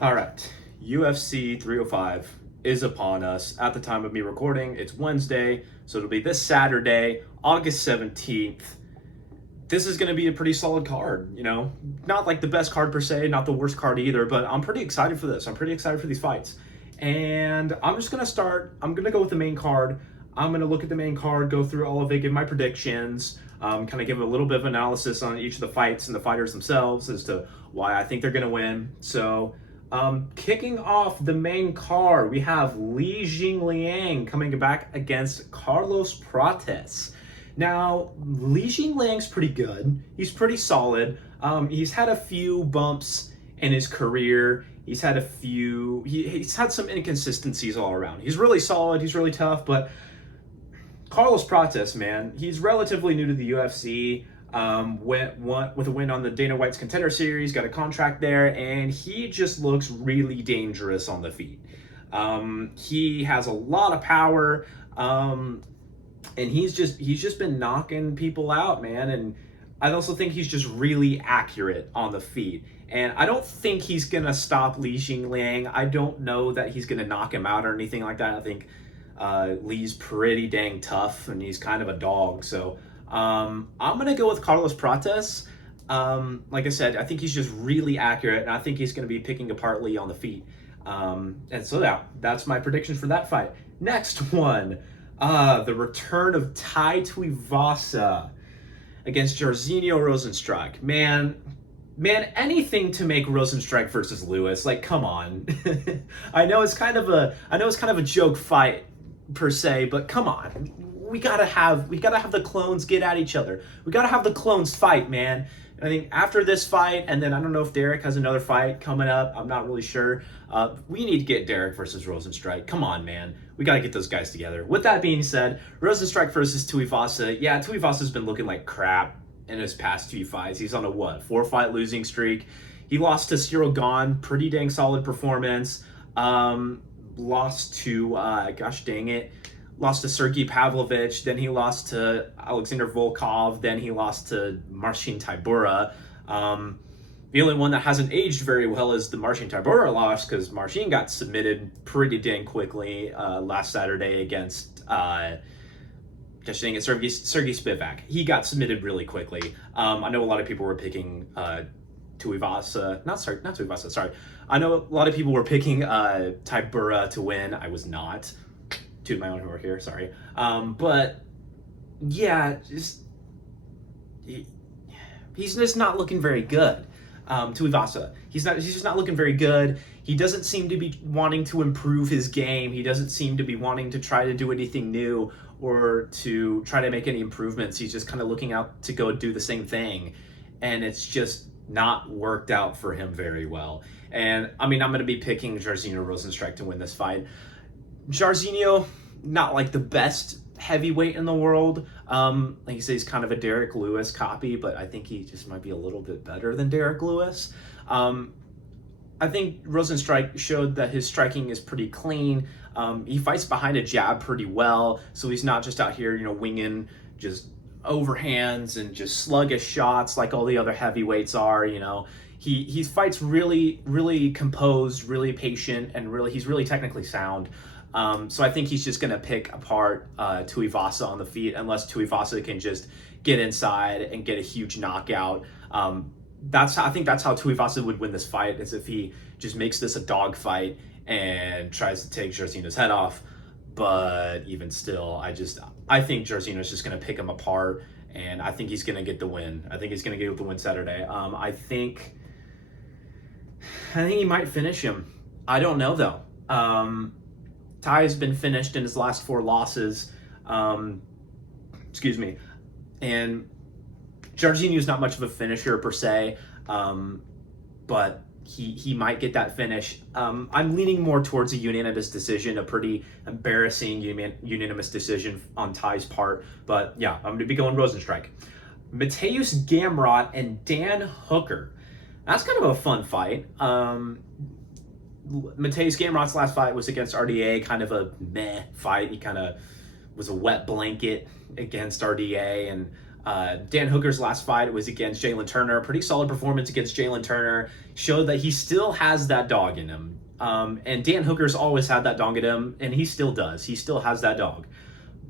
All right, UFC 305 is upon us at the time of me recording. It's Wednesday, so it'll be this Saturday, August 17th. This is going to be a pretty solid card, Not like the best card per se, not the worst card either, but I'm pretty excited for this. I'm pretty excited for these fights. And I'm just going to start, I'm going to go with the main card. I'm going to look at the main card, go through all of it, give my predictions, kind of give a little bit of analysis on each of the fights and the fighters themselves as to why I think they're going to win. So, kicking off the main card, we have Li Jingliang coming back against Carlos Prates. Now, Li Jingliang's pretty good. He's pretty solid. He's had a few bumps in his career. He's had he's had some inconsistencies all around. He's really solid. He's really tough, but Carlos Prates, man, he's relatively new to the UFC. Went with a win on the Dana White's Contender Series, got a contract there, and he just looks really dangerous on the feet. He has a lot of power, and he's just been knocking people out, man. And I also think he's just really accurate on the feet. And I don't think he's gonna stop Li Jingliang. I don't know that he's gonna knock him out or anything like that. I think Lee's pretty dang tough, and he's kind of a dog. So I'm going to go with Carlos Prates. Like I said, I think he's just really accurate, and I think he's going to be picking apart Lee on the feet. And so, yeah, that's my predictions for that fight. Next one, the return of Tai Tuivasa against Jairzinho Rozenstruik. Man, anything to make Rozenstruik versus Lewis. Like, come on. I know it's kind of a joke fight per se, but come on. We gotta have the clones get at each other. We gotta have the clones fight, man. And I think after this fight, and then I don't know if Derek has another fight coming up. I'm not really sure. We need to get Derek versus Rozenstruik. Come on, man. We gotta get those guys together. With that being said, Rozenstruik versus Tuivasa. Yeah, Tuivasa's been looking like crap in his past few fights. He's on a 4-fight losing streak. He lost to Cyril Gahn, pretty dang solid performance. Lost to gosh dang it. Lost to Sergey Pavlovich, then he lost to Alexander Volkov, then he lost to Marcin Tybura. The only one that hasn't aged very well is the Marcin Tybura loss, because Marcin got submitted pretty dang quickly last Saturday against Sergey Spivak. He got submitted really quickly. I know a lot of people were picking Tuivasa. Not Tuivasa, sorry. I know a lot of people were picking Tybura to win. I was not. To my own horror here, sorry. But yeah, he's just not looking very good. Tuivasa, he's just not looking very good. He doesn't seem to be wanting to improve his game. He doesn't seem to be wanting to try to do anything new or to try to make any improvements. He's just kind of looking out to go do the same thing, and it's just not worked out for him very well. And I mean, I'm going to be picking Jairzinho Rozenstruik to win this fight. Jairzinho, not like the best heavyweight in the world. Like you say, he's kind of a Derek Lewis copy, but I think he just might be a little bit better than Derek Lewis. I think Rozenstruik showed that his striking is pretty clean. He fights behind a jab pretty well, so he's not just out here, winging just overhands and just sluggish shots like all the other heavyweights are. He fights really, really composed, really patient, and he's really technically sound. So I think he's just going to pick apart Tuivasa on the feet, unless Tuivasa can just get inside and get a huge knockout. I think that's how Tuivasa would win this fight, is if he just makes this a dog fight and tries to take Jairzinho's head off. But even still, I think Jairzinho's just going to pick him apart, and I think he's going to get the win. I think he's going to get the win Saturday. I think he might finish him. I don't know though. Ty's been finished in his last 4 losses. Excuse me. And Jairzinho's not much of a finisher per se, but he might get that finish. I'm leaning more towards a unanimous decision, a pretty embarrassing unanimous decision on Ty's part. But yeah, I'm going to be going Rozenstruik. Mateusz Gamrot and Dan Hooker. That's kind of a fun fight. Mateusz Gamrot's last fight was against RDA, kind of a meh fight. He kind of was a wet blanket against RDA, and Dan Hooker's last fight was against Jalen Turner. Pretty solid performance against Jalen Turner. Showed that he still has that dog in him. And Dan Hooker's always had that dog in him, and he still does. He still has that dog.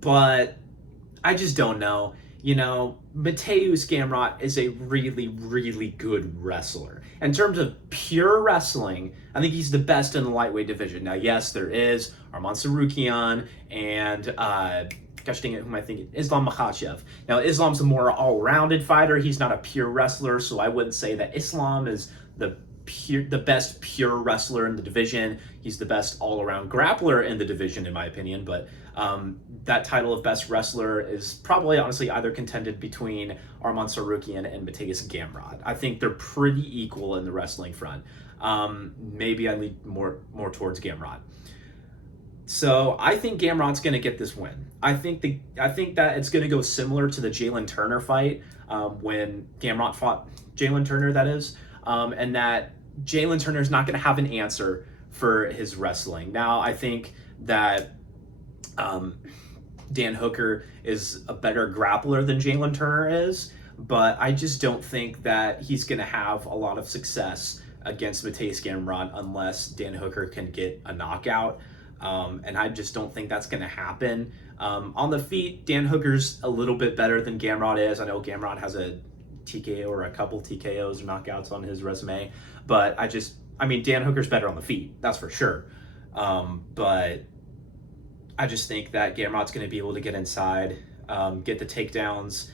But I just don't know. You know, Mateusz Gamrot is a really, really good wrestler. In terms of pure wrestling, I think he's the best in the lightweight division. Now, yes, there is Arman Tsarukyan and, gosh dang it, who am I thinking? Islam Makhachev. Now, Islam's a more all-rounded fighter. He's not a pure wrestler, so I wouldn't say that Islam is the best pure wrestler in the division. He's the best all-around grappler in the division, in my opinion. But that title of best wrestler is probably honestly either contended between Arman Tsarukyan and Mateusz Gamrot. I think they're pretty equal in the wrestling front. Maybe I lean more towards Gamrot. So I think Gamrot's going to get this win. I think that it's going to go similar to the Jalen Turner fight when Gamrot fought Jalen Turner, that is, and that Jalen Turner's not going to have an answer for his wrestling. Now, I think that Dan Hooker is a better grappler than Jalen Turner is, but I just don't think that he's going to have a lot of success against Mateusz Gamrot unless Dan Hooker can get a knockout. And I just don't think that's going to happen. On the feet, Dan Hooker's a little bit better than Gamrot is. I know Gamrot has a TKO or a couple TKOs or knockouts on his resume, but Dan Hooker's better on the feet, that's for sure. But I just think that Gamrot's going to be able to get inside, get the takedowns,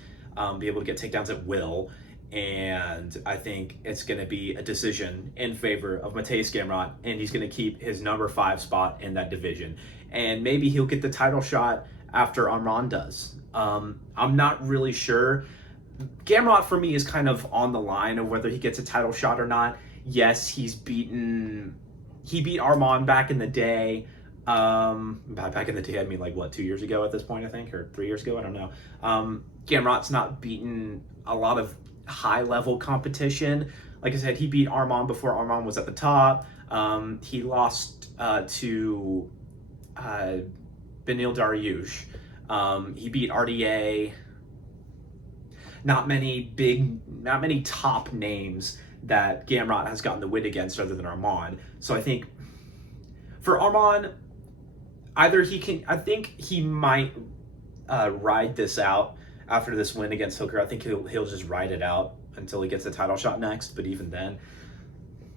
be able to get takedowns at will. And I think it's going to be a decision in favor of Mateusz Gamrot, and he's going to keep his number 5 spot in that division. And maybe he'll get the title shot after Arman does. I'm not really sure. Gamrot, for me, is kind of on the line of whether he gets a title shot or not. Yes, he beat Arman back in the day. Back in the day, I mean, 2 years ago at this point, I think, or 3 years ago, I don't know. Gamrot's not beaten a lot of high-level competition. Like I said, he beat Arman before Arman was at the top. He lost to Benil Dariush. He beat RDA. Not many top names that Gamrot has gotten the win against other than Arman. So I think for Arman, I think he might ride this out after this win against Hooker. I think he'll just ride it out until he gets a title shot next. But even then,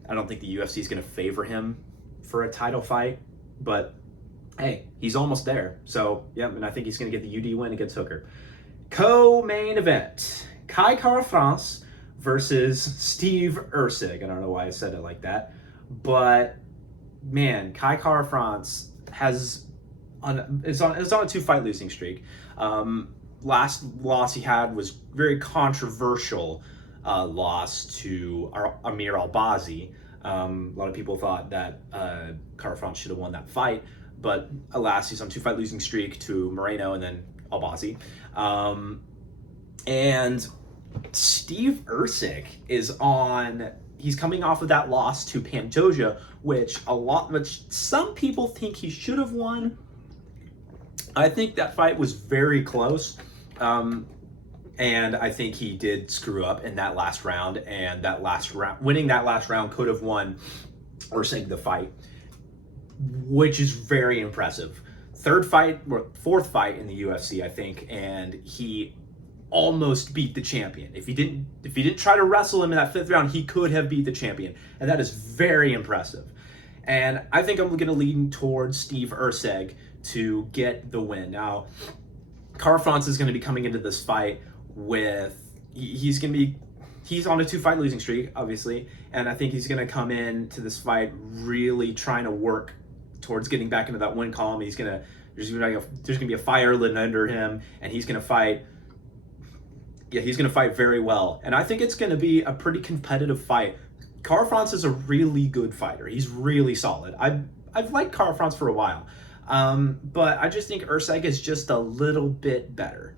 I don't think the UFC is going to favor him for a title fight. But hey, he's almost there. So yeah, and I think he's going to get the UD win against Hooker. Co-main event: Kai Kara-France versus Steve Erceg. I don't know why I said it like that, but man, Kai Kara-France is on a 2-fight losing streak. Last loss he had was very controversial loss to Amir Albazi. A lot of people thought that Kara-France should have won that fight, but alas, he's on 2-fight losing streak to Moreno and then Albazi. And Steve Erceg he's coming off of that loss to Pantoja, which some people think he should have won. I think that fight was very close. And I think he did screw up in that last round, and winning that last round could have won Erceg the fight, which is very impressive. Fourth fight in the UFC, I think, and he almost beat the champion. If he didn't try to wrestle him in that 5th round, he could have beat the champion, and that is very impressive. And I think I'm going to lean towards Steve Erceg to get the win. Now, Kara-France is going to be coming into this fight he's on a 2-fight losing streak, obviously, and I think he's going to come into this fight really trying to work towards getting back into that win column. There's going to be a fire lit under him, and he's going to fight. Yeah, he's going to fight very well, and I think it's going to be a pretty competitive fight. Kara-France is a really good fighter. He's really solid. I've liked Kara-France for a while, but I just think Erceg is just a little bit better.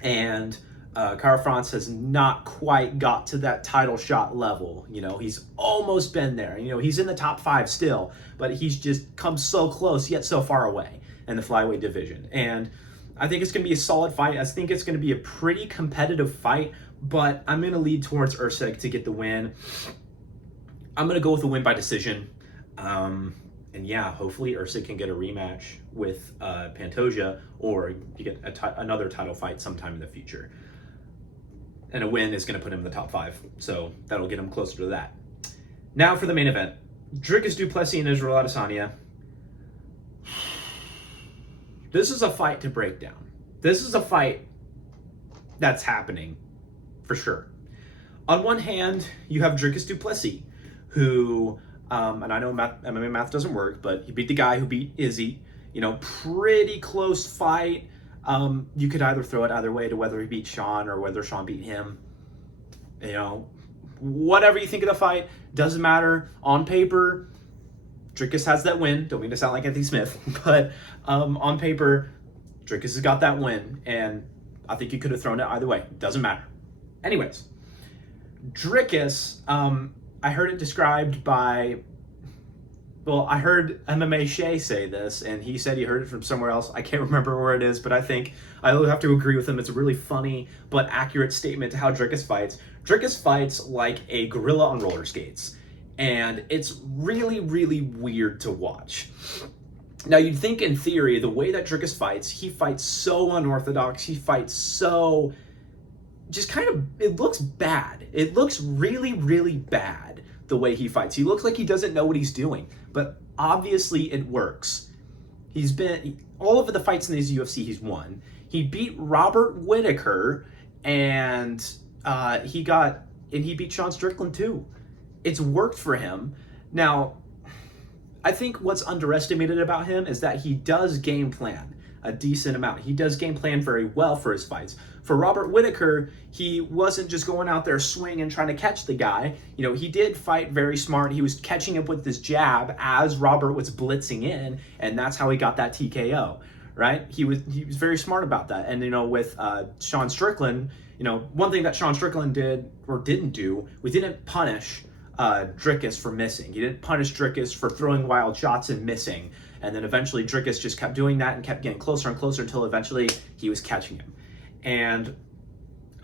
And Kara-France has not quite got to that title shot level. You know, he's almost been there. You know, he's in the top 5 still, but he's just come so close yet so far away in the flyweight division. And I think it's going to be a solid fight. I think it's going to be a pretty competitive fight, but I'm going to lead towards Usyk to get the win. I'm going to go with a win by decision. And yeah, hopefully Usyk can get a rematch with Pantoja, or you get another title fight sometime in the future. And a win is going to put him in the top 5, so that'll get him closer to that. Now for the main event. Dricus du Plessis and Israel Adesanya. This is a fight to break down. This is a fight that's happening for sure. On one hand, you have Dricus du Plessis, who, and I know MMA math doesn't work, but he beat the guy who beat Izzy. You know, pretty close fight. You could either throw it either way to whether he beat Sean or whether Sean beat him. You know, whatever you think of the fight, doesn't matter. On paper, Dricus has that win. Don't mean to sound like Anthony Smith, but on paper, Dricus has got that win, and I think you could have thrown it either way. Doesn't matter. Anyways, Dricus, I heard it described by, well, I heard MMA Shay say this, and he said he heard it from somewhere else. I can't remember where it is, but I think I will have to agree with him. It's a really funny but accurate statement to how Dricus fights. Dricus fights like a gorilla on roller skates, and it's really, really weird to watch. Now, you'd think in theory, the way that Dricus fights, he fights so unorthodox, he fights so, just kind of, it looks bad. It looks really, really bad the way he fights. He looks like he doesn't know what he's doing, but obviously it works. He's been, all of the fights in his UFC he's won. He beat Robert Whittaker, and he beat Sean Strickland too. It's worked for him. Now, I think what's underestimated about him is that he does game plan a decent amount. He does game plan very well for his fights. For Robert Whittaker, he wasn't just going out there swinging and trying to catch the guy. You know, he did fight very smart. He was catching up with his jab as Robert was blitzing in, and that's how he got that TKO, right? He was very smart about that. And, you know, with Sean Strickland, you know, one thing that Sean Strickland did or didn't do, we didn't punish Dricus for missing. He didn't punish Dricus for throwing wild shots and missing. And then eventually Dricus just kept doing that and kept getting closer and closer until eventually he was catching him. And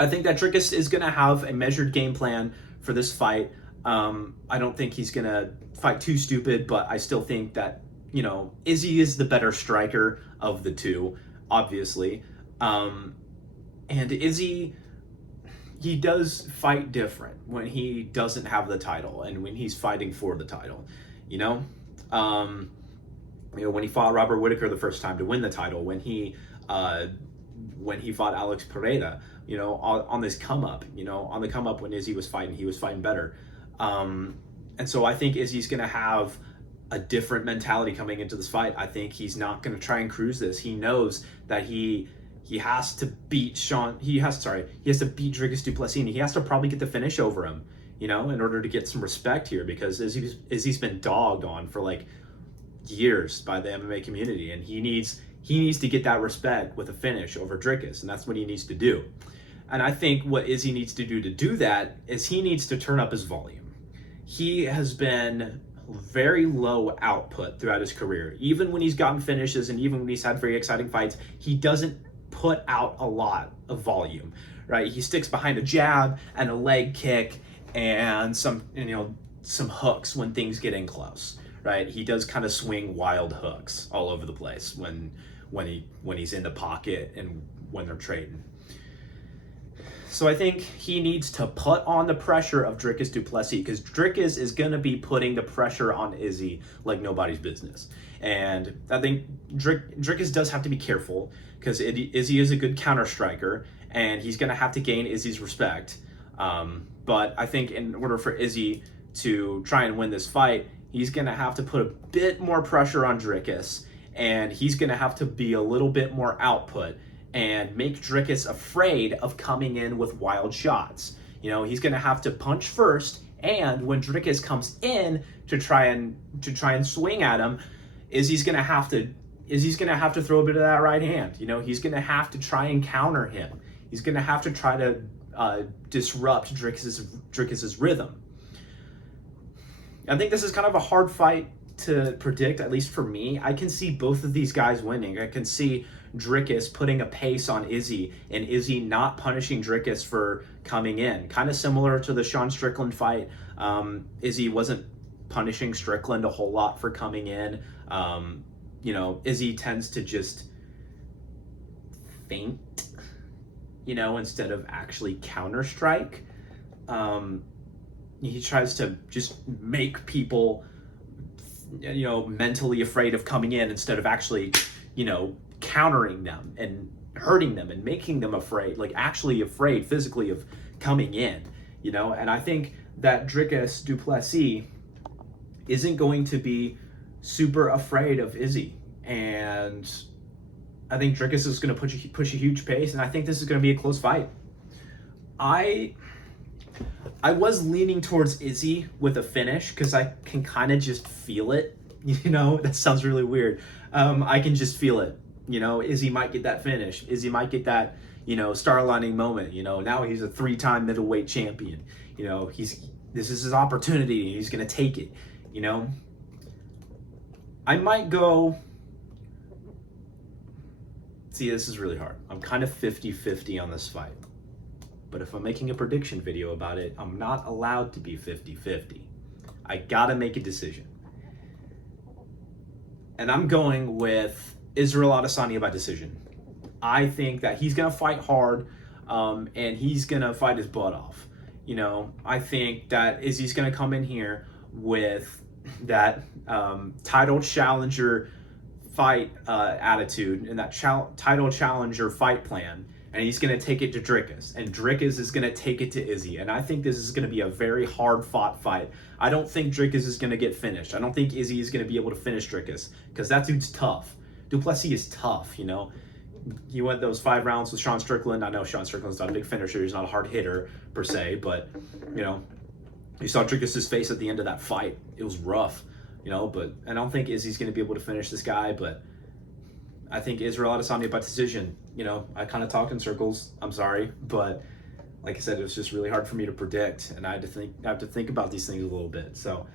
I think that Dricus is going to have a measured game plan for this fight. I don't think he's going to fight too stupid, but I still think that, you know, Izzy is the better striker of the two, obviously. And Izzy, he does fight different when he doesn't have the title and when he's fighting for the title, you know? When he fought Robert Whittaker the first time to win the title, when he fought Alex Pereira, you know, on this come up, you know, on the come up when Izzy was fighting, he was fighting better. And so I think Izzy's going to have a different mentality coming into this fight. I think he's not going to try and cruise this. He knows that he has to beat he has to beat Dricus du Plessis, and he has to probably get the finish over him, you know, in order to get some respect here, because Izzy's been dogged on for like years by the MMA community, and he needs to get that respect with a finish over Dricus, and that's what he needs to do. And I think what Izzy needs to do that is he needs to turn up his volume. He has been very low output throughout his career. Even when he's gotten finishes and even when he's had very exciting fights, he doesn't put out a lot of volume, right? He sticks behind a jab and a leg kick and some hooks when things get in close, right? He does kind of swing wild hooks all over the place when he's in the pocket and when they're trading. So I think he needs to put on the pressure of Dricus du Plessis, because Dricus is going to be putting the pressure on Izzy like nobody's business. And I think Dricus does have to be careful, because Izzy is a good counter striker, and he's going to have to gain Izzy's respect. But I think in order for Izzy to try and win this fight, he's going to have to put a bit more pressure on Dricus, and he's going to have to be a little bit more output and make Dricus afraid of coming in with wild shots. You know, he's going to have to punch first, and when Dricus comes in to try and swing at him, Izzy's going to have to throw a bit of that right hand. You know, he's going to have to try and counter him. He's going to have to try to disrupt Dricus's rhythm. I think this is kind of a hard fight to predict, at least for me. I can see both of these guys winning. I can see Dricus putting a pace on Izzy and Izzy not punishing Dricus for coming in. Kind of similar to the Sean Strickland fight. Izzy wasn't punishing Strickland a whole lot for coming in. Izzy tends to just feint, instead of actually counter-strike. He tries to just make people, mentally afraid of coming in instead of actually, countering them and hurting them and making them afraid, like actually afraid physically of coming in, and I think that Dricus du Plessis isn't going to be super afraid of Izzy, and I think Dricus is going to push a huge pace, and I think this is going to be a close fight. I was leaning towards Izzy with a finish because I can kind of just feel it. That sounds really weird. I can just feel it. Izzy might get that finish. Izzy might get that, star-lining moment. Now he's a 3-time middleweight champion. This is his opportunity. He's going to take it. I might go... See, this is really hard. I'm kind of 50-50 on this fight. But if I'm making a prediction video about it, I'm not allowed to be 50-50. I gotta make a decision. And I'm going with Israel Adesanya by decision. I think that he's gonna fight hard, and he's gonna fight his butt off. I think that Izzy's gonna come in here with that title challenger fight attitude and that title challenger fight plan, and he's going to take it to Dricus, and Dricus is going to take it to Izzy, and I think this is going to be a very hard fought fight. I don't think Dricus is going to get finished. I don't think Izzy is going to be able to finish Dricus because that dude's tough. Du Plessis is tough, He went those 5 rounds with Sean Strickland. I know Sean Strickland's not a big finisher. He's not a hard hitter per se, but, you saw Dricus's face at the end of that fight. It was rough. But I don't think Izzy's going to be able to finish this guy, but I think Israel Adesanya by decision. I kind of talk in circles. I'm sorry, but like I said, it was just really hard for me to predict, and I have to think about these things a little bit. So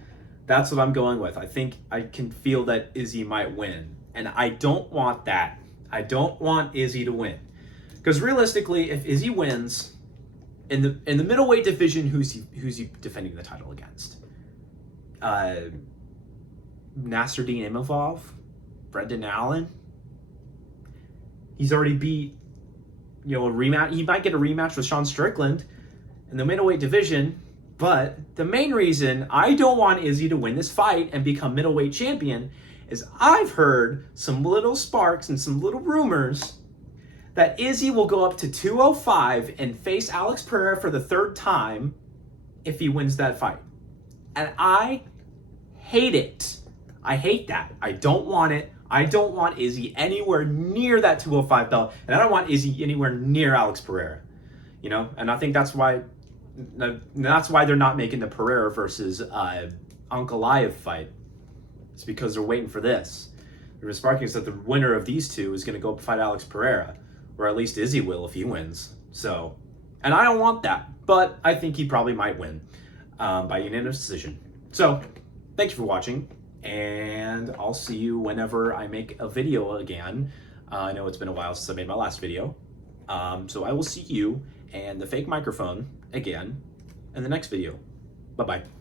that's what I'm going with. I think I can feel that Izzy might win, and I don't want that. I don't want Izzy to win, because realistically, if Izzy wins in the middleweight division, who's he defending the title against? Nasruddin Imavov, Brendan Allen. He's already beat, a rematch. He might get a rematch with Sean Strickland in the middleweight division. But the main reason I don't want Izzy to win this fight and become middleweight champion is I've heard some little sparks and some little rumors that Izzy will go up to 205 and face Alex Pereira for the 3rd time if he wins that fight. And I hate it. I hate that. I don't want it. I don't want Izzy anywhere near that 205 belt, and I don't want Izzy anywhere near Alex Pereira. And I think that's why they're not making the Pereira versus Ankalaev fight. It's because they're waiting for this. The sparking is that the winner of these two is going to go fight Alex Pereira, or at least Izzy will if he wins. So, and I don't want that, but I think he probably might win by unanimous decision. So, thank you for watching. And I'll see you whenever I make a video again. I know it's been a while since I made my last video. So I will see you and the fake microphone again in the next video. Bye-bye.